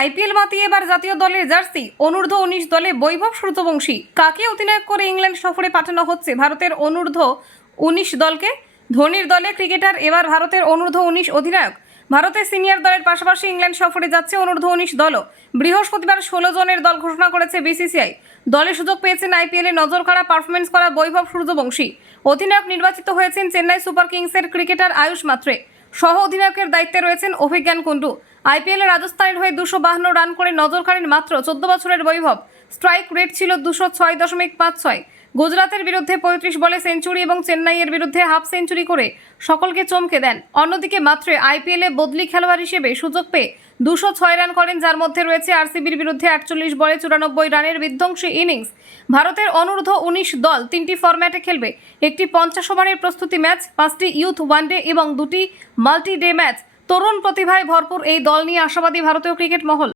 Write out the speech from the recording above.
IPL মাতিয়ে এবার জাতীয় দলের জার্সি অনূর্ধ্ব ১৯ দলে বৈভব সূর্যবংশী। কাকে অধিনায়ক করে ইংল্যান্ড সফরে পাঠানো হচ্ছে ভারতের অনূর্ধ্ব ১৯ দলকে? ধোনির দলে ক্রিকেটার এবার ভারতের অনূর্ধ্ব ১৯ অধিনায়ক। ভারতের সিনিয়র দলের পাশাপাশি ইংল্যান্ড সফরে যাচ্ছে অনূর্ধ্ব ১৯ দলও। বৃহস্পতিবার ১৬ জনের দল ঘোষণা করেছে বিসিসিআই। দলে সুযোগ পেয়েছেন আইপিএলে নজর কাড়া পারফরমেন্স করা বৈভব সূর্যবংশী। অধিনায়ক নির্বাচিত হয়েছেন চেন্নাই সুপার কিংসের ক্রিকেটার আয়ুষ মাত্রে। সহ অধিনায়কের দায়িত্বে রয়েছেন অভিজ্ঞান কুন্ডু। আইপিএলে রাজস্থানের হয়ে ২৫২ রান করে নজর কাড়েন মাত্র ১৪ বছরের বৈভব। স্ট্রাইক রেট ছিল ২০৬.৫৬। গুজরাতের বিরুদ্ধে ৩৫ বলে সেঞ্চুরি এবং চেন্নাইয়ের বিরুদ্ধে হাফ সেঞ্চুরি করে সকলকে চমকে দেন। অন্যদিকে মাত্রে আইপিএলে বদলি খেলোয়াড় হিসেবে সুযোগ পেয়ে ২০৬ রান করেন, যার মধ্যে রয়েছে আরসিবির বিরুদ্ধে ৪৮ বলে ৯৪ রানের বিধ্বংসী ইনিংস। ভারতের অনূর্ধ্ব ১৯ দল ৩টি ফরম্যাটে খেলবে। একটি ৫০ ওভারের প্রস্তুতি ম্যাচ, ৫টি ইউথ ওয়ানডে এবং ২টি মাল্টি ডে ম্যাচ। তরুণ প্রতিভায় ভরপুর এই দল নিয়ে আশাবাদী ভারতীয় ক্রিকেট মহল।